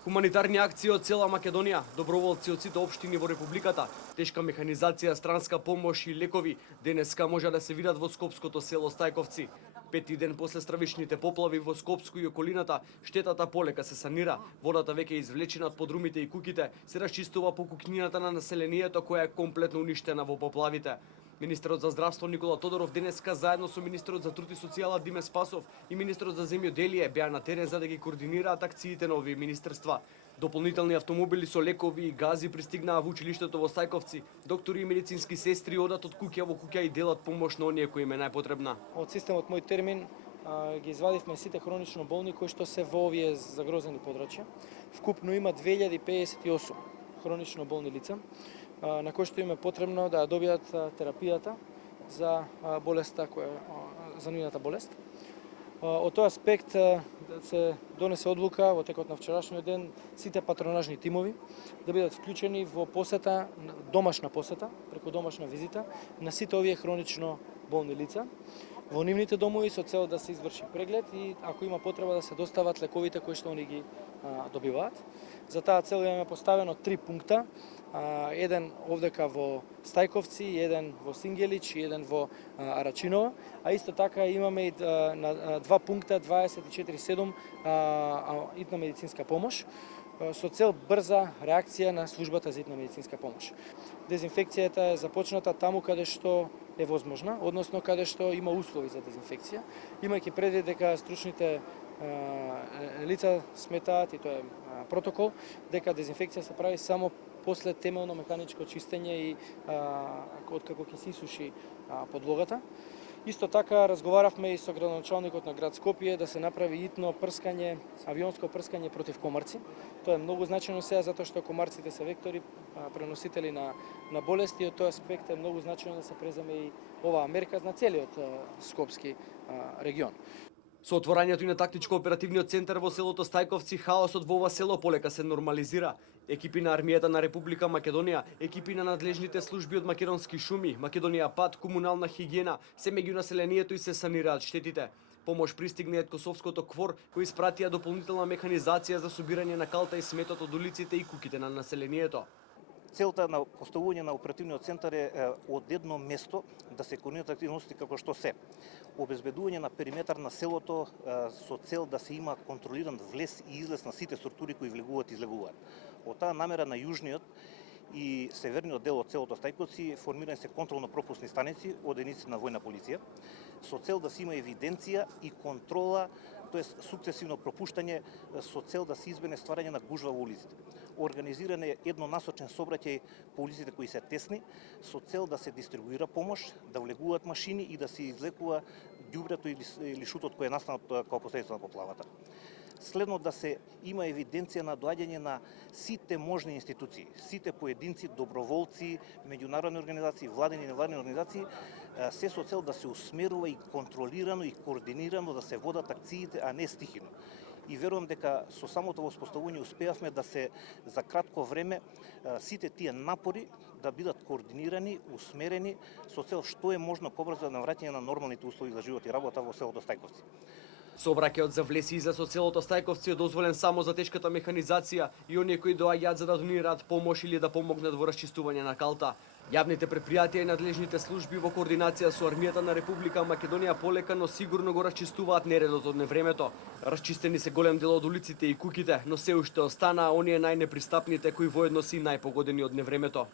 Хуманитарни акции од цела Македонија, доброволци од сите општини во републиката, тешка механизација, странска помош и лекови денеска може да се видат во скопското село Стајковци. Пети ден после стравишните поплави во Скопско и околината, штетата полека се санира, водата веќе е извлечена од подрумите и куќите, се расчистува по кукнината на населението која е комплетно уништена во поплавите. Министерот за здравство Никола Тодоров денеска заедно со министерот за труд и социјала Диме Спасов и министерот за земјоделие беа на терен за да ги координираат акциите на овие министерства. Дополнителни автомобили со лекови и гази пристигнаа во училиштето во Стајковци. Доктори и медицински сестри одат од куќа во куќа и делат помош на оние кои им е најпотребна. Од системот Мој термин ги извадивме сите хронично болни кои што се во овие загрозени подрачја. Вкупно има 2058 хронично болни лица на кои што им е потребно да добијат терапијата за болеста за нивната болест. Од тој аспект се донесе одлука во текот на вчерашниот ден сите патронажни тимови да бидат вклучени во посета, домашна посета, преку домашна визита на сите овие хронично болни лица во нивните домови со цел да се изврши преглед и ако има потреба да се достават лековите кои што они ги добиваат. За таа цел имаме поставено 3 пункта, еден овдека во Стајковци, еден во Сингелич и еден во Арачинова, а исто така имаме и на 2 пункта 24/7 итна медицинска помош со цел брза реакција на службата за итна медицинска помош. Дезинфекцијата е започната таму каде што е возможна, односно каде што има услови за дезинфекција, имајќи предвид дека стручните лица сметаат, и тоа е протокол, дека дезинфекција се прави само после темелно механичко чистење и откако ќе се исуши подлогата. Исто така разговаравме и со градоначалникот на град Скопје да се направи итно прскање, авионско прскање против комарци. Тоа е многу значајно сега затоа што комарците се вектори, преносители на болести, и од тој аспект е многу значајно да се преземе и оваа мерка на целиот скопски регион. Со отворањето и на тактичко-оперативниот центар во селото Стајковци, хаосот во ова село полека се нормализира. Екипи на армијата на Република Македонија, екипи на надлежните служби од Македонски шуми, Македонија пат, комунална хигиена, се меѓу населението и се санираат штетите. Помош пристигне од Косовското КФОР, кои испратија дополнителна механизација за собирање на калта и сметот од улиците и куќите на населението. Целта на поставување на оперативниот центар е од едно место да се координираат активности како што се обезбедување на периметар на селото со цел да се има контролиран влез и излез на сите структури кои влегуваат и излегуваат. Од таа намера на јужниот и северниот дел од селото Стајковци формирани се контролно-пропусни станици од единици на војна полиција со цел да се има евиденција и контрола, тоест сукцесивно пропуштање со цел да се избегне стварање на гужва во улиците. Организиран е еднонасочен сообраќај по улиците кои се тесни со цел да се дистрибуира помош, да влегуваат машини и да се излекува ѓубрето или шутот кој е настанал како последица на поплавата. Следно да се има евиденција на доаѓање на сите можни институции, сите поединци, доброволци, меѓународни организации, владени и невладени организации, се со цел да се усмерува и контролирано и координирано да се водат акциите, а не стихино. И верувам дека со самото воспоставување успеавме да се за кратко време сите тие напори да бидат координирани, усмерени со цел што е можно побрзо навраќање на нормалните услови за живот и работа во селото Стајковци. Сообраќајот за влез и излез од селото Стајковци е дозволен само за тешката механизација и оние кои доаѓаат за да донираат помош или да помогнат во расчистување на калта. Јавните предпријатија и надлежните служби во координација со армијата на Република Македонија полека, но сигурно го расчистуваат нередот од невремето. Расчистени се голем дел од улиците и куќите, но се уште останаа оние најнепристапните кои воедно се најпогодени од невремето.